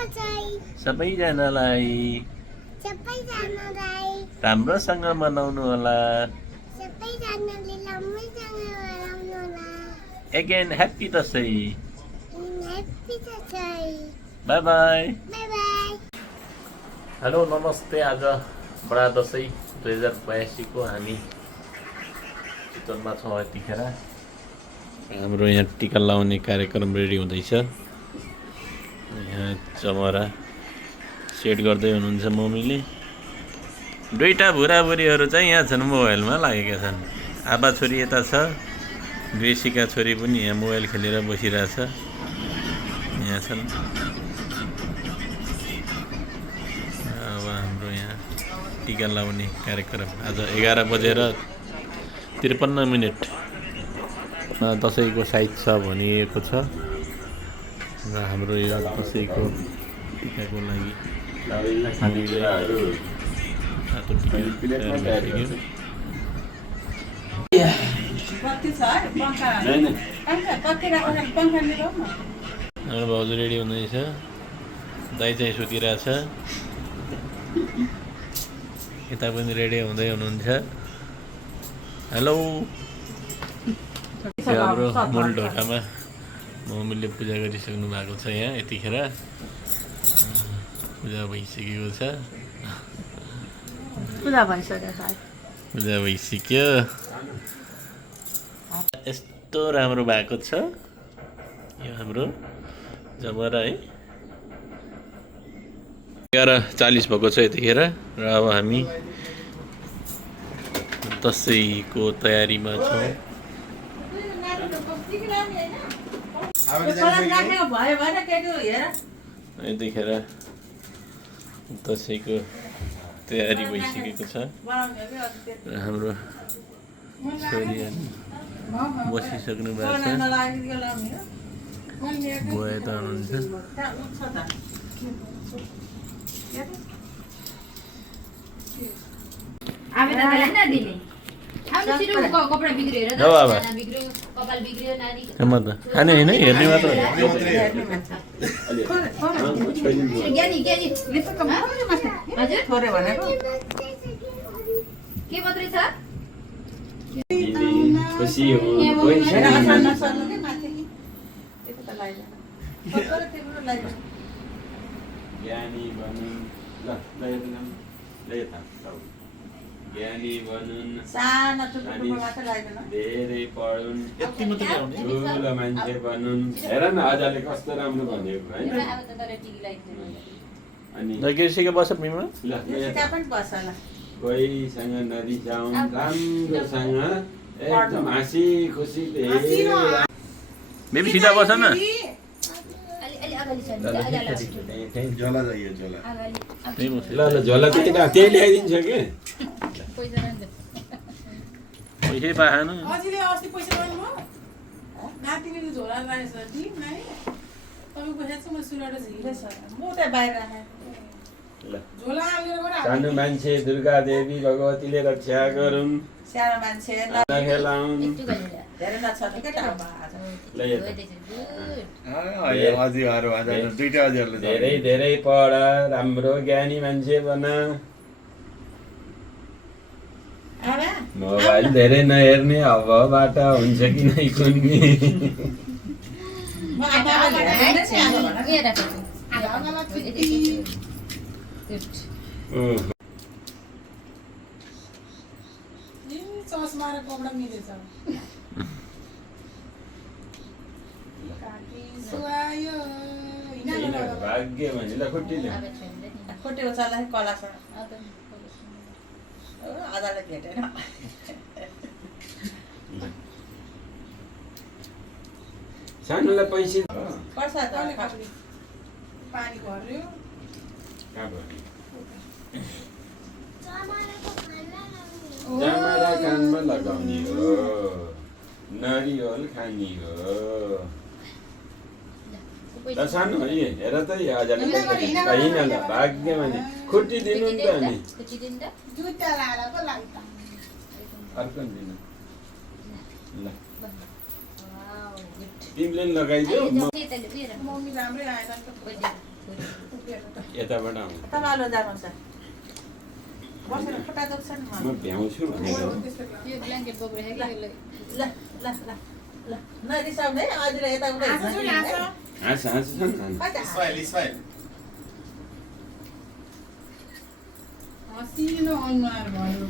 सबैजनालाई राम्रोसँग मनाउनु होला। Again, happy Dashain. By by. Hello नमस्ते। आज बडा दसैँ 2082 को हामी चितवनमा छौँ। यतिखेर हाम्रो यहाँ टिका लाउने कार्यक्रम रेडी हुँदैछ। यहाँ चमरा सेट गर्दै हुनुहुन्छ मम्मीले। दुईटा बुढाबुढीहरू चाहिँ यहाँ छन्, मोबाइलमा लागेका छन्। आबा छोरी यता छ, ग्रेसीका छोरी पनि यहाँ मोबाइल खेलेर बसिरहेछ। यहाँ छन्। अब हाम्रो यहाँ टिका लाउने कार्यक्रम आज 11:53 दसैँको साइज छ भनिएको छ र हाम्रो यो दसैँको टिकाको लागि हामीले तातो टिका तयार गरिसक्यौँ। हाम्रो भाउजू रेडी हुँदैछ। दाइ चाहिँ सुतिरहेछ। यता पनि रेडी हुँदै हुनुहुन्छ। हेलो। हाम्रो मूल ढोकामा मम्मीले पूजा गरिसक्नु भएको छ। यहाँ यतिखेर पूजा भइसकेको छ। पूजा भइसक्यो। यस्तो राम्रो भएको छ यो हाम्रो जमरा है। 11:40 भएको छ यतिखेर र अब हामी दसैँको तयारीमा छौँ। यतिखेर दसैँको तयारी भइसकेको छ र हाम्रो छोरीहरू बसिसक्नु भएको छ। बुवा यता हुनुहुन्छ। खाने होइन, हेर्ने मात्र ज्ञानी बनुन्, धेरै पढुन्, ठुलो मान्छे बनुन्। हेर न आजले कस्तो राम्रो भनेको है। अनि नगिर्सिके बस मिमा ल कोहीसँग नरिसाउन्, राम्रोसँग एकदम हाँसी खुसी बेबी सिधा बस न। झोला चाहियो, झोला। ल झोला त्यही ल्याइदिन्छ कि पैसै पाएन। सानो मान्छे दुर्गा देवी भगवतीले रक्षा गरून्। खेलाउन्। धेरै धेरै पढ, राम्रो ज्ञानी मान्छे बना। मोबाइल धेरै नहेर्ने, अबबाट हुन्छ कि नै कुन्नी। भाग्य भने खुट्टीले खुट्टीको चल्ला कलासँग आधाले भेटेन। सानोलाई पैसा पानी भर्यो। जमरा कानमा लगाउने हो, नरिवल खाने हो। सानो हेर त आजले हिँड ल भाग्य भने खुट्टी दिनु नि त। अनि अर्को दिनु ल तिमीले लगाइदेऊ। यताबाट आउनु तमालो जानुहुन्छ बसेर खुट्टा दुख्छ नि म भ्याउँछु भनेर यो ब्ल्याङ्केट बोक्रहेको ल ल ल ल नरिसाउने अझै यताउता हाँस हाँस छ नि स्माइल हसिनो अनुहार भयो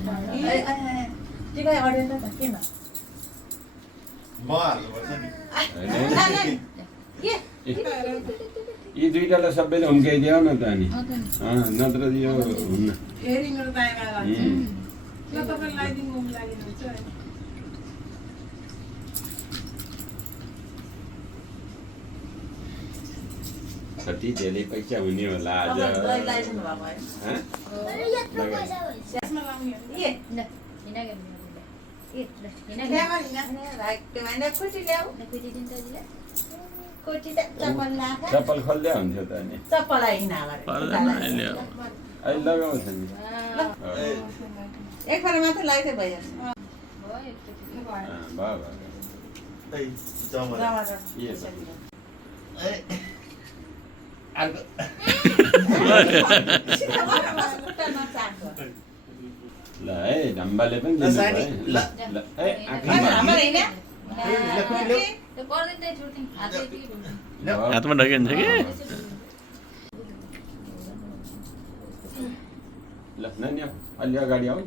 टिका अडेन त किन म हाल्नुपर्छ नि के यी दुईटालाई सबैले हुम्काइदियो न त अनि नत्र यो हुन्न हेरिङहरू दाइमा लाग्छ ल तपाईँ लगाइदिनु लागिनुहुन्छ है कति धेरै पैसा हुने होला आज दही लगाइदिनु भएको हँ? त्यसमा लाउने ए हिँडा गर्नु कुटी ल्याऊ कुटी त चप्पल लाख चप्पल खोल्दै हुन्थ्यो त अनि चप्पल हिँडा पर्दैन अहिले अब। अहिले लगाउँछ नि एकपल्ट मात्रै लगाइदियो भइहाल्छ भयो भयो ए जमरा के छ? अर्को ल है ढम्बाले पनि दिनु भयो है। ल ल ए आँखामा हातमा ढकिन्छ कि ल नानी अलि अगाडि आऊ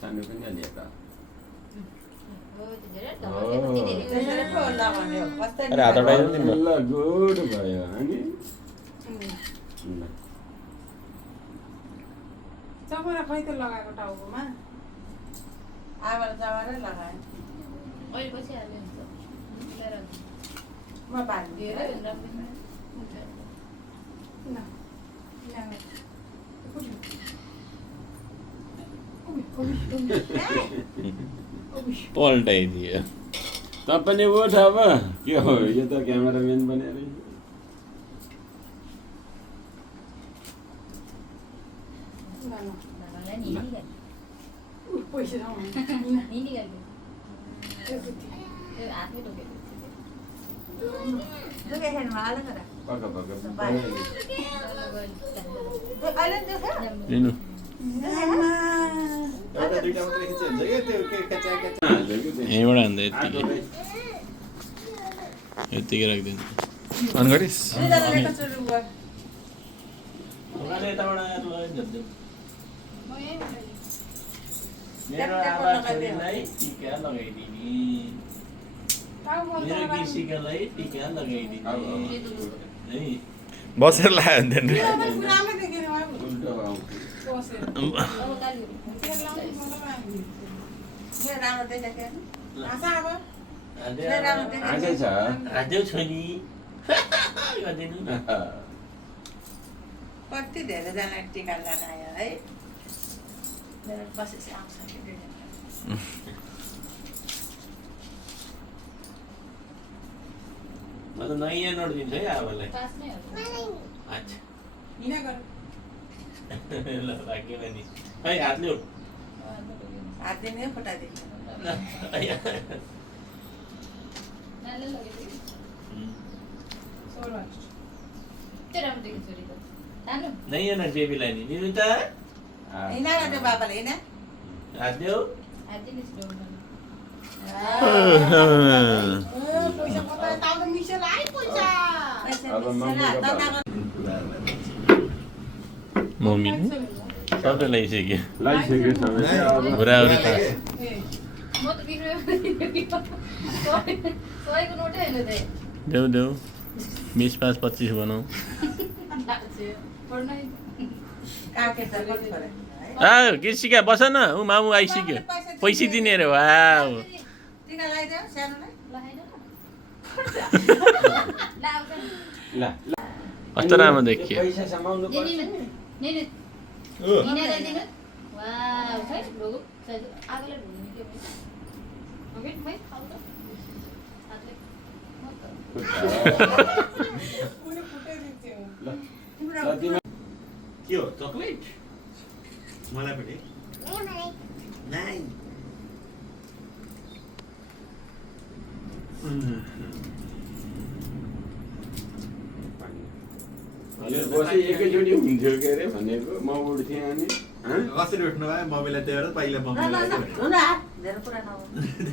सानो पनि अलि यता अरे हात हटाइदिनु नि ल गुड भयो अनि ल चपरा खै त लगाएको टाउकोमा आमाले जमारै लगाएँ म भागिदिएर पल्टाइदियो त पनि उठ अब के हो यो त क्यामेराम्यान बनेर पैसा पक्का पक्का अहिले देख्यो लिनु एउटा दुईटा मात्रै खिच्यो हुन्छ क्या त्यो के कच्चा यहीँबाट हान्दा यत्तिकै यत्तिकै राखिदिन्छु अन गरिस् दुईजनाले एकचोटि गयो मेरो आमा छोरीलाई टिका लगाइदिने मेरो कृषिकालाई टिका लगाइदिने है बसेर लगायो भने राम्रै देखेर उल्टो आउँछ बसेर राम्रो देखेको आशा अब आँखै छ हाजिर छोरी गरिदिनु न कति धेरैजना टिका लगायो है मेरो बसेपछि आउँछ म त नयाँ नोट दिन्छु है आमालाई अच्छा हिँडा गर ल भाग्यमा नि है हातले उठ हात दिने खुट्टा दिने नयाँ नोट बेबीलाई नि दिनु त हिँडा त्यो बाबाले हिँडा हात देऊ पैसा कता ताउनु मिसेर आइ पैसा अब मम्मीको मम्मी सबै लगाइसक्यो लगाइसक्यो सबै अब बुढाहरू त म त सयको नोटै होइन त देऊ देऊ 20 5 25 बनाऊ आ कृषिका बस न ऊ मामु आइसक्यो पैसा दिने अरे वा ल कस्तो राम्रो देखियो पैसा समाउनु पर्छ के हो चक्लेट मलाई पनि नाइ बसी एकैचोटि हुन्थ्यो के अरे भनेको म उठ्थेँ अनि कसरी उठ्नु भयो मम्मीलाई त्यही भएर पहिला मम्मीलाई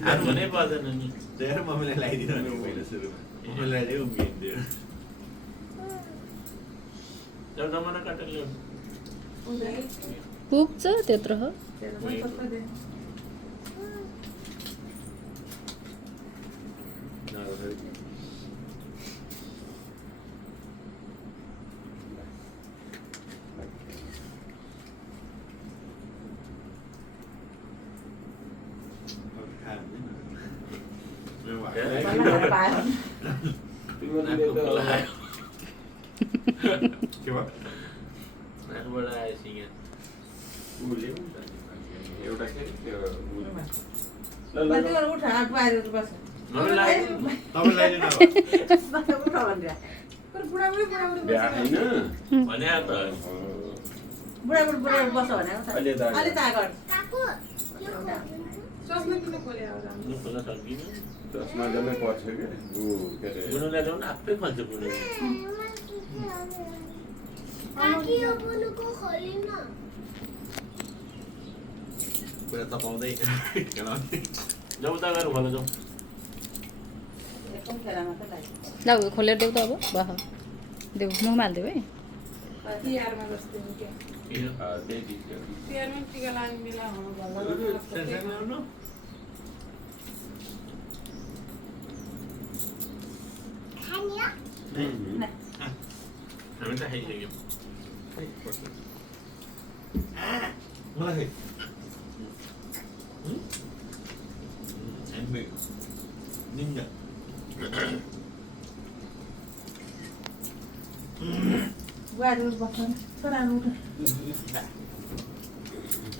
हात हुनै पर्दैन नि त्यही भएर मम्मीलाई लगाइदिनु पहिला सुरुमा मम्मीलाई चाहिँ उम्किन्थ्यो जमाना काटेर ल्याउनु पुग्छ त्यत्रो हो के भयो नाकबाट आयो सिँगा एउटा के त्यो मम्मी लाग्यो तपाईँलाई नि बिहा होइन भने त अहिले त सोच्नु किन खोल्यो होला खोल्न सक्दिनँ चस्मा जम्मै पर्छ क्या ऊ के अरे बुनुलाई ल्याउनु आफै खोल्छ बुनु पुरा तपाउँदै खेलाउँदै जाउँ त गएर खोला जाउँ ल खोलेर देऊ त अब बह देऊ मुखमा हालिदेऊ है तिहारमा जस्तो हो क्या त्यही ठिक तिहारमा टिका लाने बेला हो सानसानो ल्याउनु हामी त खाइसक्यौँ मलाई निन्जा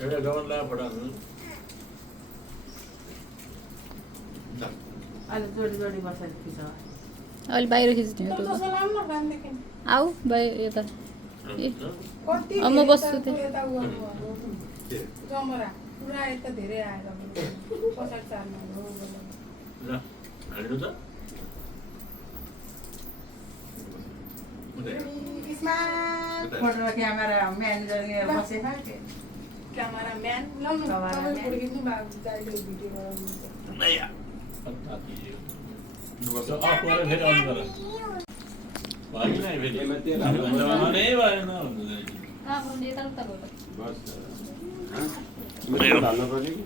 एउटा गमन ला पठाउनु अहिले बाहिर खिच्ने हो तँ लाउनु न गानदेखि आऊ बाहिर यता कति अब म बस्छु यता त्यहाँ। यता उ जमरा पुरा यता धेरै आएर पछाडि चार्नु हो ल हाल्नु त क्यामेरा म्यान लाउनु तपाईँ पुर्किनु भएको जाइले भिडियो बनाउनु नयाँ अफ गरेर फेरि अन गर भएन फेरि यसमा तेल हाल्नु पर्छ। जमानै भएन बस तेल हाल्नु पर्यो कि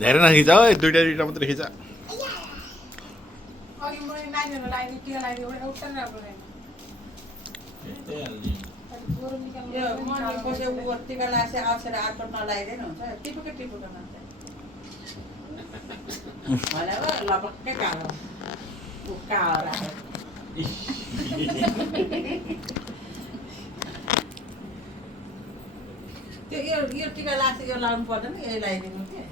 धेरै नखिचाऊ है दुईटा मात्रै खिचा अघि मैले नानीहरूलाई लगाइदिएँ टिका लगाइदिएँ एउटा नि राम्रो रहेन गोरु यो टिका लाग्छ यो लाउनु पर्दैन यही लगाइदिनु के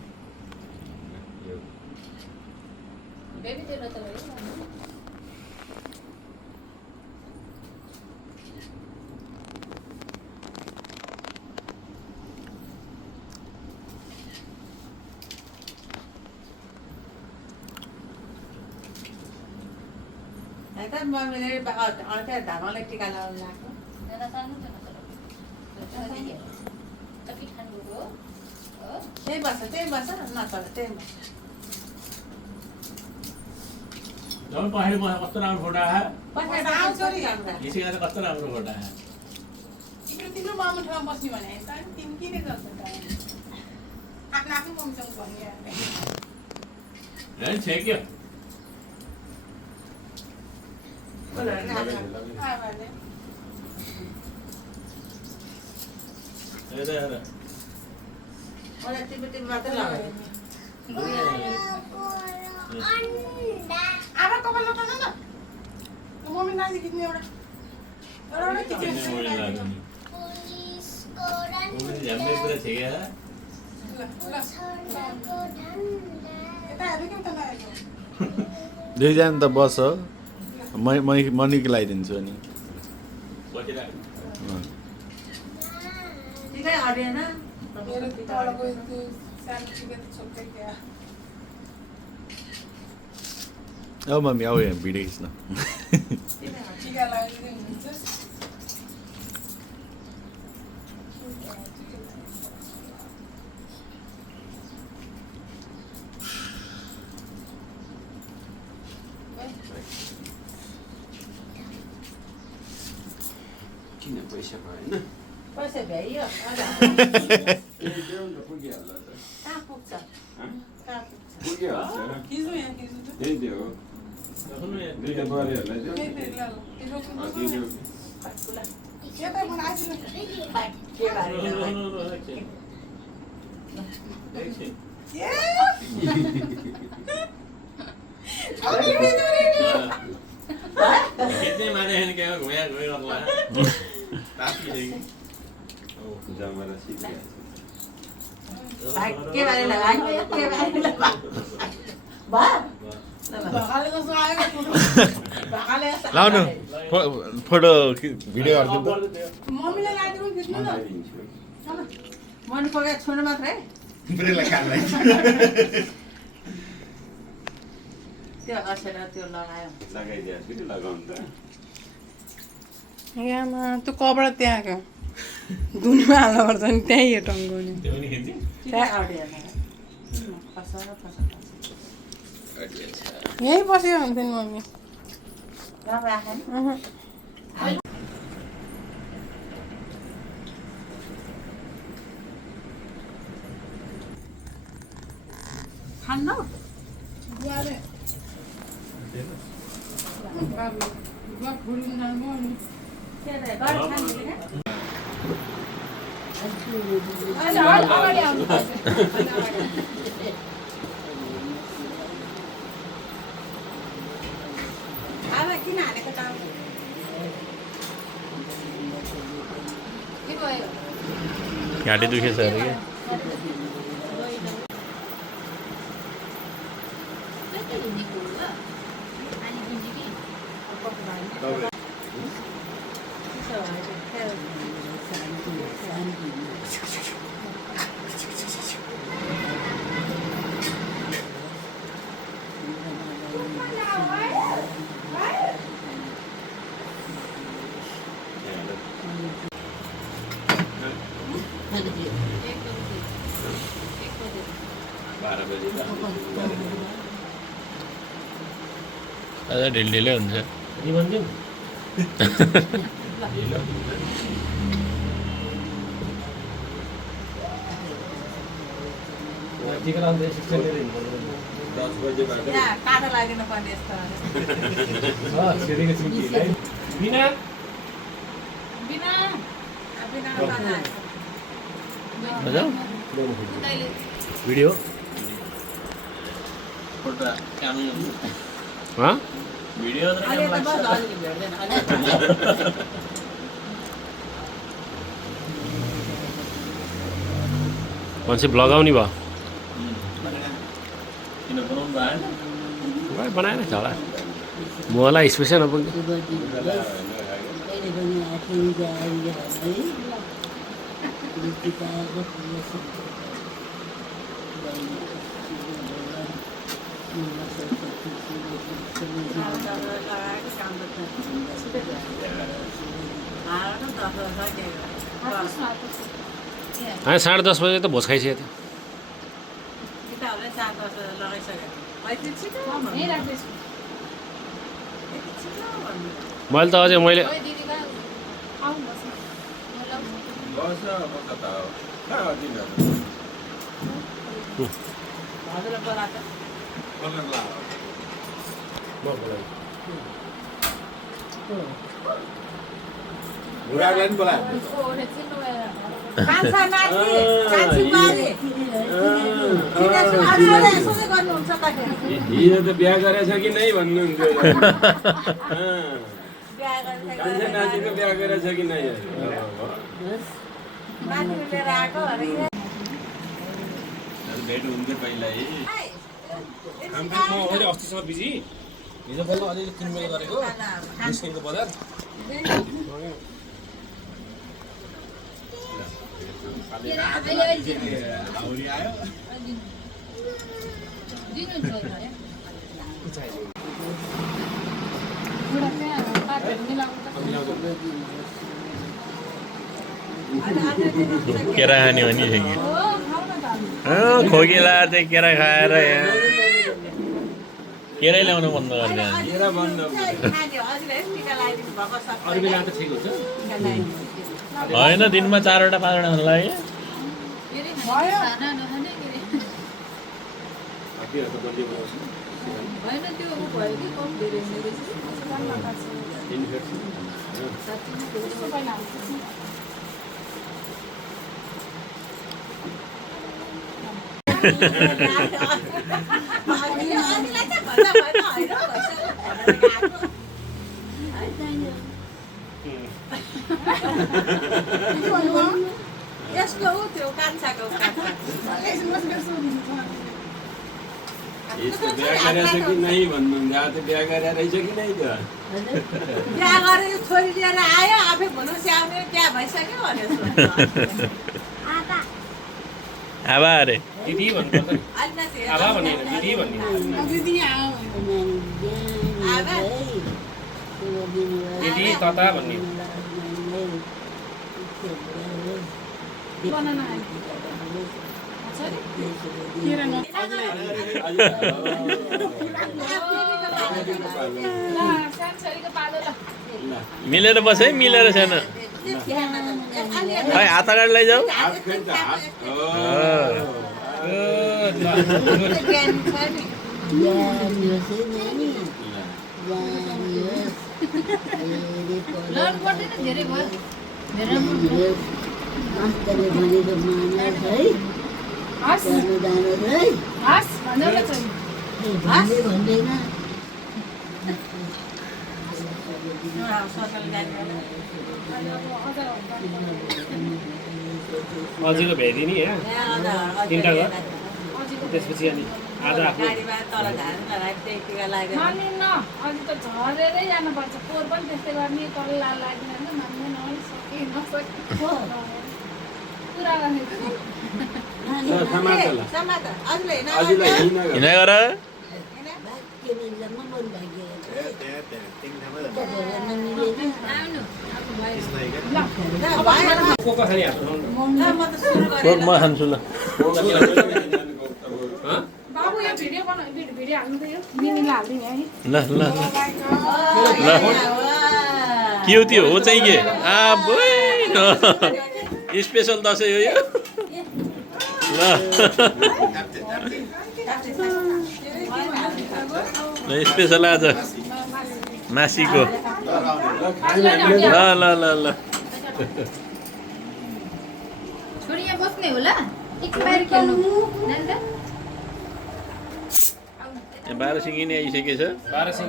मम्मीले धामालाई टिका लगाउनु लाग्यो त्यही बस्छ नचल त्यही बस्छ जब पहाडी बस्दा कस्तो राम्रो फोटो आयो आउँछ नि हाम्रो यसै गरेर कस्तो राम्रो फोटो आयो तिम्रो मामु ठाउँमा बस्ने भने तिमी किन गर्छ आफ्नो आफ्नो मम्मीसँग भनिहाल्ने है छेक्यो आमाले हेर हेर मलाई तिमी मात्रै लगायो आमा कपाल लगाउन न मम्मी नानी खिच्ने एउटा झ्याम्मे पुरा छेक्यो यता हेर्नु के उता नहेर्नु दुईजना त बस हो म निकाइदिन्छु अनि टिकै हटेन मेरो तलको त्यो सानो टिका त छक्कै क्या अब मम्मी आऊ यहाँ भिडियो खिच्न टिका लगाइदिँदै हुनुहुन्छ किन पैसा भएन पैसा भ्याइयो ए त्यो त पुगिहाल्ला त कहाँ पुग्छ कहाँ पुग्छ पुगिहाल्छ खिच्नु यहाँ खिच्नु त त्यही त्यो हो दुईटा बुहारीहरूलाई त्यो फेरि फेरि ल यो रोक्नु दिनु यता मन आइदिनु के बारे खिच्ने माने क्या घुया घुया गर्ला जमारा सिकिहाल्छ के बारे लगायो के बारे भा ढकाले जस्तो आयो ढकाले लाउनु फोटो भिडियो गरिदिनु मम्मीले लगाइदिनु खिच्नु न लगाइदिन्छु मन पग्यो छोड्नु मात्रै त्यो असेर त्यो लगायो लगाइदिएको छु कि लगाउनु त यहाँमा त्यो कपडा त्यहाँ क्या धुनमा हाल्नु पर्छ नि त्यहीँ यो टङ्गाउने त्यो पनि खिच्ने त्यहाँ अडिएन फसा यहीँ बसेको हुन्थ्यो नि मम्मी राखेन खान्न बुवाले बुवा फुल्नु जानुभयो नि के रे घर खानु अगाडि आउनुपर्छ आमा किन हानेको काम के भयो घाँटी दुखेछ अरे क्या अझ ढिलै हुन्छ यहाँ काँटा लागिनु पर्ने यस्तो बिना भिडियो फोटो काम भिडियो अहिले त बस अलिक भेट्दैन मान्छे ब्लग आउने भयो किन बनाउनु भएन बनाएन छ होला मलाई स्पेसल नपुग्ने हामी 10:30 बजे त भोज खाइसकेको थियो मैले त अझै मैले बस कता हो कहाँ तिनीहरू कलर लायो बुढालाई पनि बोलायो कान्छा नाति कान्छी बारी गर्नुहुन्छ त हिजो त बिहा गरेछ कि नै भन्नुहुन्थ्यो बिहा कान्छा नातिको बिहा गरेछ कि नै नाति लिएर आएको अरे भेट हुन्थ्यो पहिला अस्तिसम्म बिजी हिजो बल्ल अलिअलि किनमेल गरेको निस्केको बजार केरा खाने भनिसक्यो खोकी लाएर चाहिँ केरा खाएर यहाँ केरै ल्याउनु बन्द गरिदियो केरा बन्द अरू बेला त ठिक हुन्छ होइन दिनमा 4वटा 5वटा खानु लाग्यो यसको हो त्यो कान्छाको यस्तो बिहा गरेछ कि नै भन्नुहुन्छ आज त बिहा गरेर रहेछ कि नै त बिहा गरेर छोरी लिएर आयो आफै भनौँ स्याउने बिहा भइसक्यो भनेर आबा अरे दिदी भन्नुपर्छ आबा भन्ने होइन दिदी भन्ने दिदी तता भन्ने मिलेर बस है मिलेर छैन खै हात अगाडि लैजाऊ हात खेल्छ हात अझैको भ्याइदिने यहाँ 3टा घर त्यसपछि अनि आधा आफ्नो मान्दिनँ अझै त झरेरै जानुपर्छ पोहोर पनि त्यस्तै गर्ने तल लाल लाग्दैन मान्दैन सके नसके पुरा गरेको हिँडा गर कोको खाने हाल्नु कोक म खान्छु ल बाबु यो भिडियो भिडियो हाल्नु त यो मिनीलाई हालिदिने है ल ल ल के हो त्यो हो चाहिँ के स्पेसल दसैँ हो यो ल स्पेसल आज मासीको ल ल ल ल छोरी यहाँ बस्ने होला एकछिन बाहिर खेल्नु नानी त 12 सिंह नै आइसकेछ 12 सिंह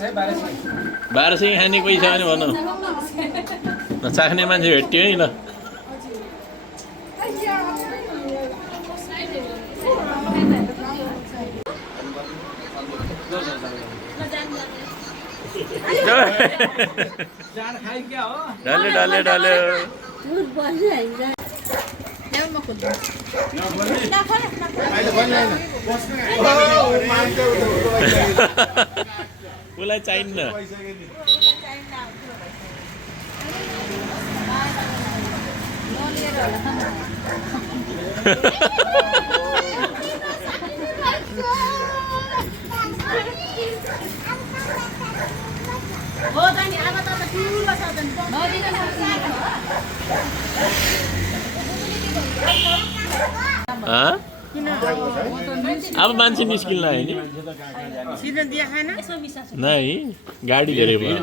छ 12 सिंह खाने कोही छ भने भनौँ चाख्ने मान्छे भेट्यो है ल डाले डाले डाले ल्याउ म खोज्छु उसलाई चाहिन्न हो त नि अब त ठुलो छ त अब मान्छे निस्किन्न है नि नै गाडी धेरै भयो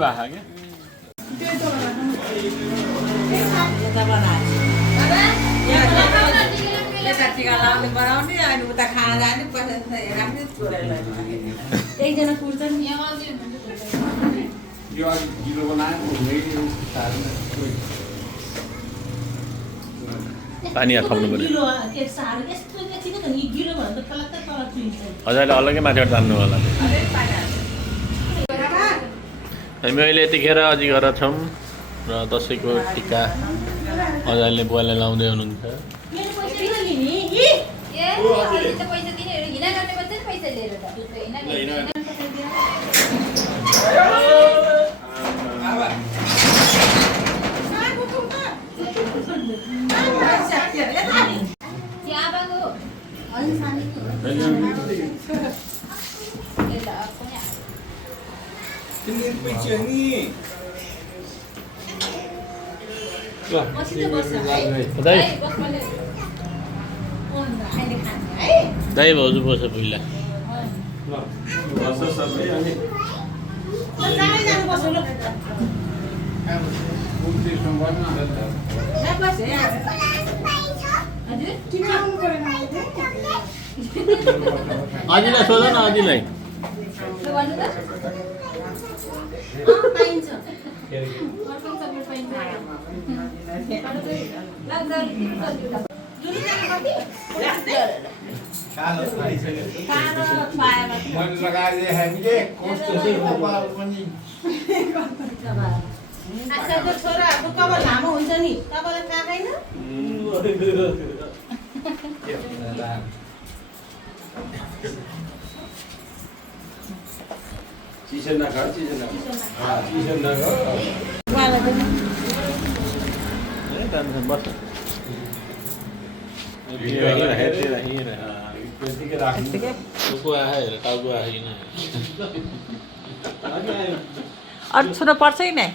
यता टिका लाउने बनाउने अनि उता खाना जाने पैसा राख्ने एकजना कुर्छ नि यो अलिक गिलो बनायो पानी हात थप्नु पऱ्यो गिलो के साह्रो यस्तो एकछिन त नि गिलो भन्दा त तल चुइन्छ हजुरले अलग्गै माथिबाट तान्नु होला हामी अहिले यतिखेर अजिघर छौँ र दसैँको टिका हजुरले बुवाले लाउँदै हुनुहुन्छ मेरो पैसा किन लिने दाइ भाउजू बस्छ पहिला अजिलाई सोध न अजिलाई छोराहरूको कपाल लामो हुन्छ नि तपाईँलाई थाहा छैन चिसन नखाऊ चिसन नखाऊ बस अरू छुन पर्छ कि नै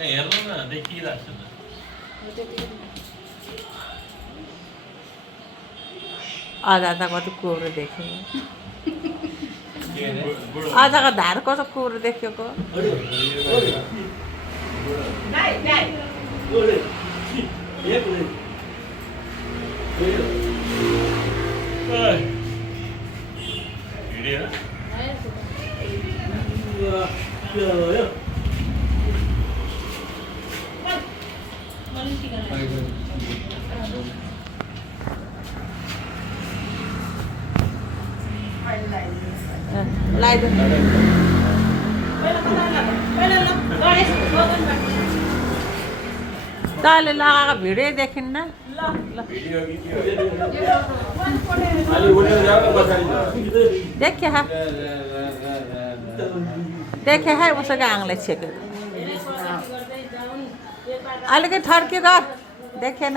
हेर्नु न देखिरहेको आधा कति कुरो देख्यो आधाको धार कस्तो कुरो देखेको लगाइदिनु तैँले लगाएको भिडियो देखिन्न देखे है उसको आङले छेकेको अलिकति ठर्कियो गर देखेन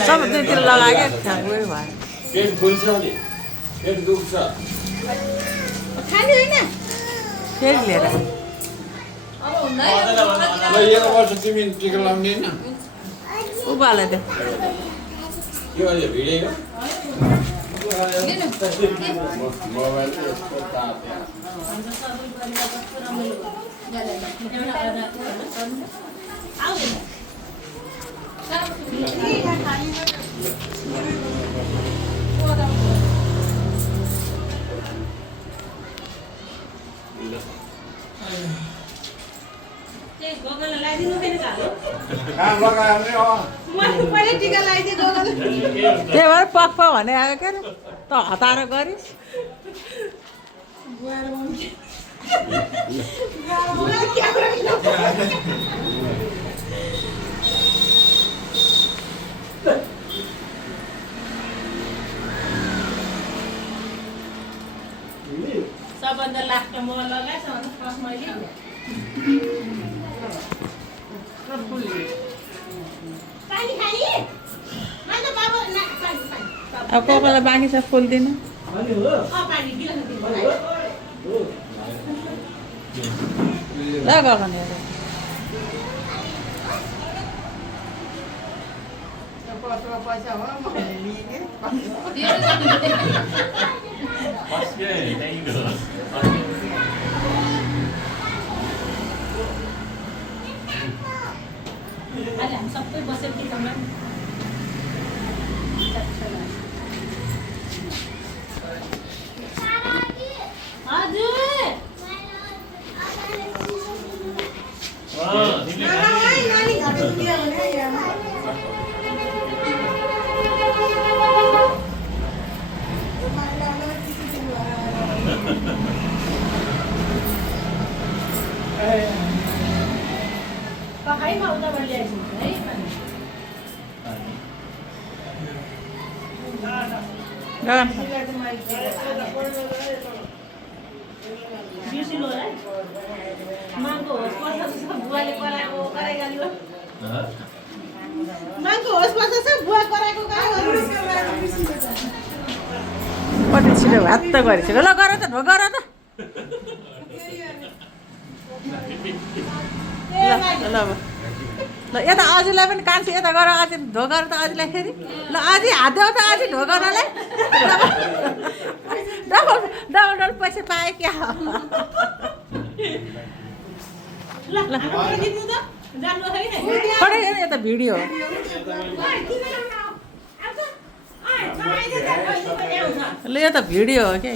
सब दुईतिर लगायो उयो भयो पेट फुल्छ नि पेट दुख्छ खाने होइन फेरि लिएर ल एक वर्ष तिमी टिका लाउने होइन उभाले दे यो अहिले भिडेको मोबाइल यस्तो तात्या त्यही भएर पक् भने आयो के अरे त हतार गरिस् सबभन्दा लास्ट म लगाएछ भने फर्स्ट मैले पानी खाने अन्त बाबु अब कोपालाई बाँकी छ फुल दिनु पानी दिनु ल गगन पैसा हो मैले लिएँ अहिले हामी सबै बसेर पकाइमा उताबाट ल्याएको है बिर्सिनु होला मानको होस् पर्छ जस्तो बुवाले कराएको कराइगाली हो मानको होस् पर्छ जस्तो बुवा कराएको कति छिटो भात त गरिसक्यो ल गर त ढोगर त ल ल यता अजुलाई पनि कान्छी यता गर अझै ढोगर त अझैलाई फेरि ल अझै हात देऊ त अझै ढोगरलाई डबल डबल पैसा पाएँ क्या यता भिडियो ल यो त भिडियो हो क्या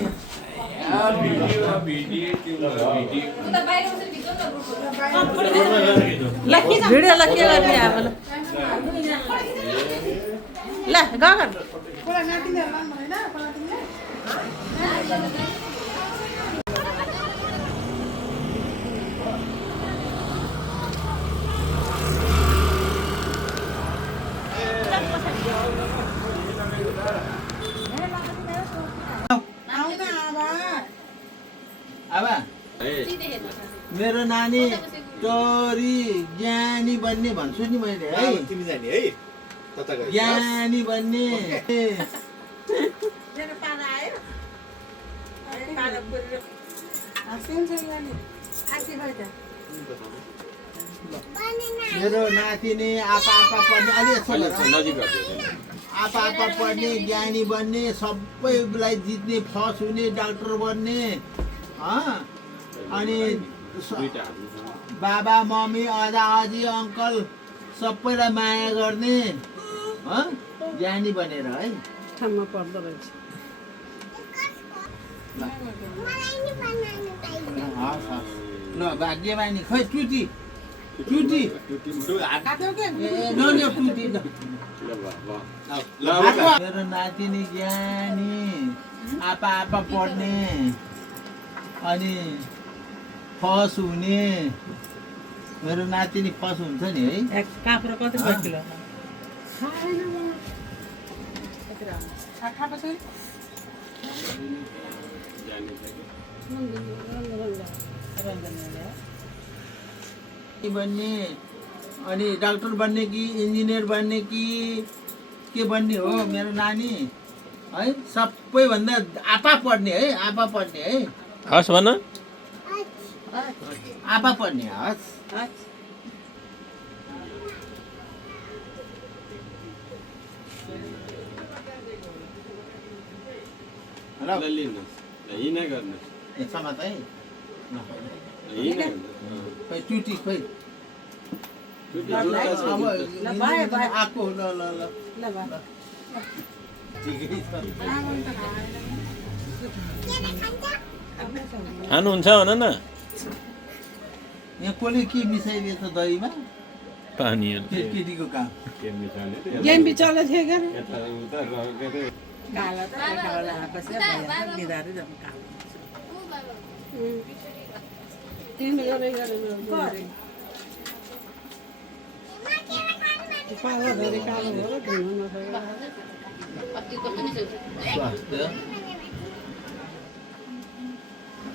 ल भिडियो ल के गर्ने अब ल गगन अब मेरो नानी टोरी ज्ञानी बन्ने भन्छु नि मैले है तिमी जाने है ज्ञानी बन्ने मेरो नातिनी आपा पढ्ने आपा पढ्ने ज्ञानी बन्ने सबैलाई जित्ने फर्स्ट हुने डाक्टर बन्ने अनि बाबा मम्मी अजा अजी अङ्कल सबैलाई माया गर्ने ज्ञानी बनेर है ठाउँमा पर्दो रहेछ ल भाग्यमानी खै टुटी टुटी मेरो नातिनी ज्ञानी आपा पढ्ने अनि फर्स्ट हुने मेरो नातिनी फर्स्ट हुन्छ नि है काँक्रो कति किलो बन्ने अनि डाक्टर बन्ने कि इन्जिनियर बन्ने कि के बन्ने हो मेरो नानी है सबैभन्दा आपा पढ्ने है आपा पढ्ने है हस् भन आपा पढ्ने हस् समात है खै टुटी खै आएको ल ल ल ठिकै छ खानुहुन्छ भन न यहाँ कसले के मिसाइदिएछ दहीमा पानी केटीको काम गेम बिचरा थियो क्या स्वास्थ्य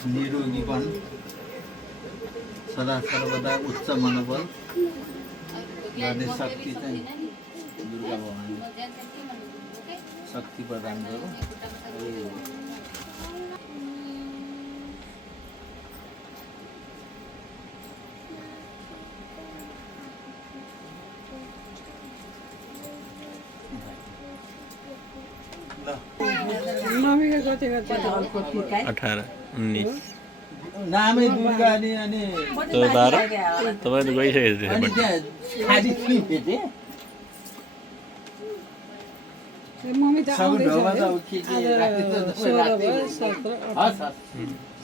निरोगीपन सदा सर्वदा उच्च मनोबल गर्ने शक्ति चाहिँ दुर्गा भगवान्ले शक्ति प्रदान गरौँ मम्मीको कति 18 19 नामै दुर्गा नि अनि 12 तपाईँ त गइसकेको अनि त्यहाँ खाली फिल्म भेटे मम्मी त सब ढोमा त अब के राखेको छ, आउँदैछ हस् हस्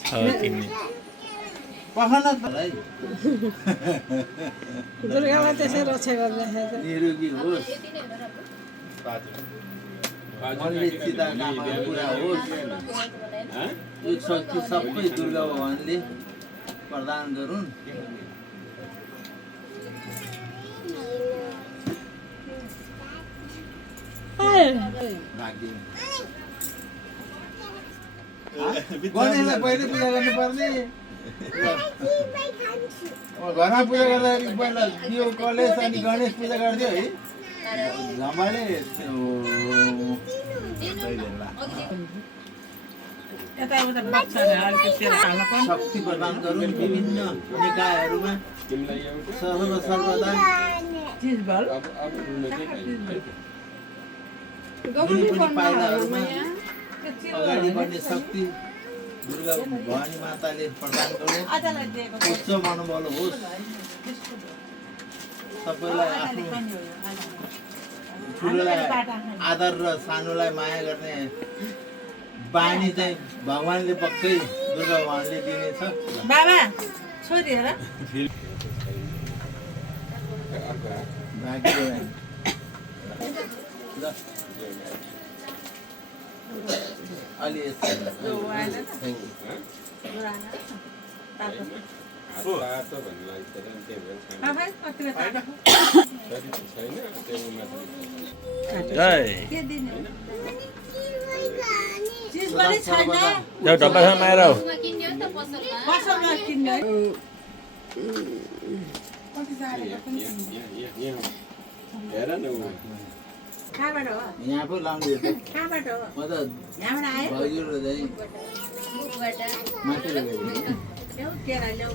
छ 3 पखन तलाई दुर्गालाई त्यसै रक्षा गरिराखेको निरोगी होस् मल्ली सीता कामना पुरा होस् यो शक्ति सबै दुर्गा भगवानले प्रदान गरून् गणेशलाई पहिले पूजा गर्नुपर्ने घरमा पूजा गर्दाखेरि पहिला दियो कलेश अनि गणेश पूजा गर्थ्यो है झमाले यताउता बच्चा अलिकति हाल्न पनि शक्ति प्रदान गरून् विभिन्न निकायहरूमा सर्वदा चिज बल कुनै पनि पाइलाहरूमा अगाडि बढ्ने शक्ति दुर्गा भवानी माताले प्रदान गरून् आजलाई दिएको उच्च मनोबल होस् सबैलाई आफ्नो ठुलोलाई आदर र सानोलाई माया गर्ने बानी चाहिँ भगवानले पक्कै दुर्गा भगवानले दिनेछ बाबा छोरी हेर भाग्यवान ल अलि यस्तो जय चिज पनि छैन जाऊ ढब्बासँग आएर आऊ पसलमा किन्ने हेर न कहाँबाट हो यहाँ पो लाउँदै कहाँबाट हो म त यहाँबाट आयो हजुर चाहिँ माथि लगेको ल्याउ केरा ल्याउ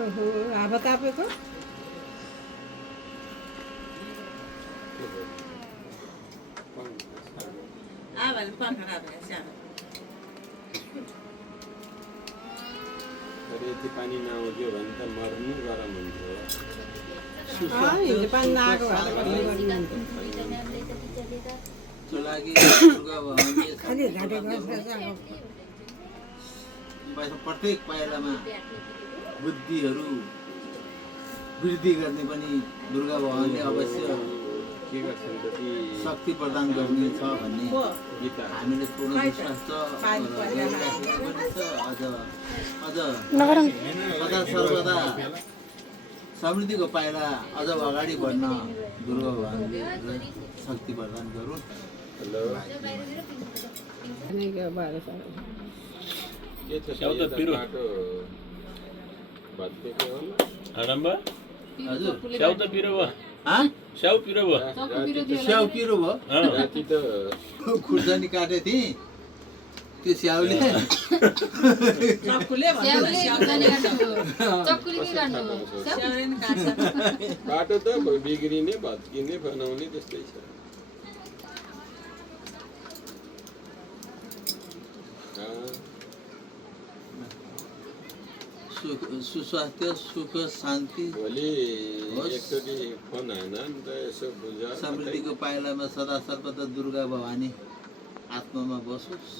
ओहो हावा तापेको आवाले पखरा भएछ यति पानी नआउँथ्यो भने त मर्नु गरम हुन्थ्यो लागि दुर्गा भवानीले प्रत्येक पाइलामा बुद्धिहरू वृद्धि गर्ने पनि दुर्गा भगवानले अवश्य के गर्छन् त ती शक्ति प्रदान गर्ने छ भन्ने हामीले पूर्ण विश्वास छ अझ सदा सर्वदा समृद्धिको पाइला अझ अगाडि बढ्न दुर्गा भगवानले शक्ति प्रदान गरून् के छ स्याउ त पिरो बाटो भत्केको होला आरम्भ हजुर स्याउ त पिरो भयो स्याउ पिरो भयो स्याउ पिरो भयो राति त खुर्सानी काटेको थिएँ त्यो स्याउले चक्कुले बाटो त बिग्रिने भत्किने बनाउने त्यस्तै छ सुस्वास्थ्य सुख शान्ति भोलि एकचोटि फोन हान नि त यसो बुझ समृद्धिको पाइलामा सदा सर्वदा दुर्गा भवानी आत्मामा बसोस्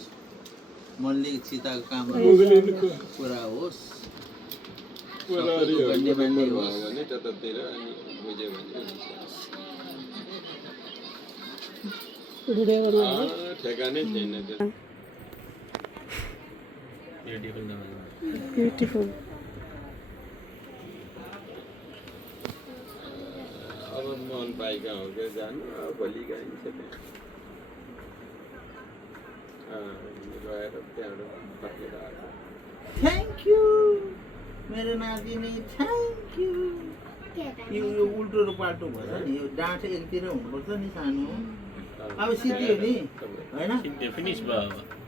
मनले चिताको कामहरू पुरा होस् भने त्यतातिर अनि बुझ्यो भने ठेगानै छैन त्यो ब्युटिफुल अब मन पाएका हो क्या जानु भोलि गाइन्छ गएर त्यहाँबाट फर्केर आएको थ्याङ्क यू मेरो नातिनी थ्याङ्क यू यो उल्टो र पाल्टो भन्छ नि यो डाँठ एकतिर हुनुपर्छ नि सानो अब सिद्धियो नि होइन फिनिस भयो अब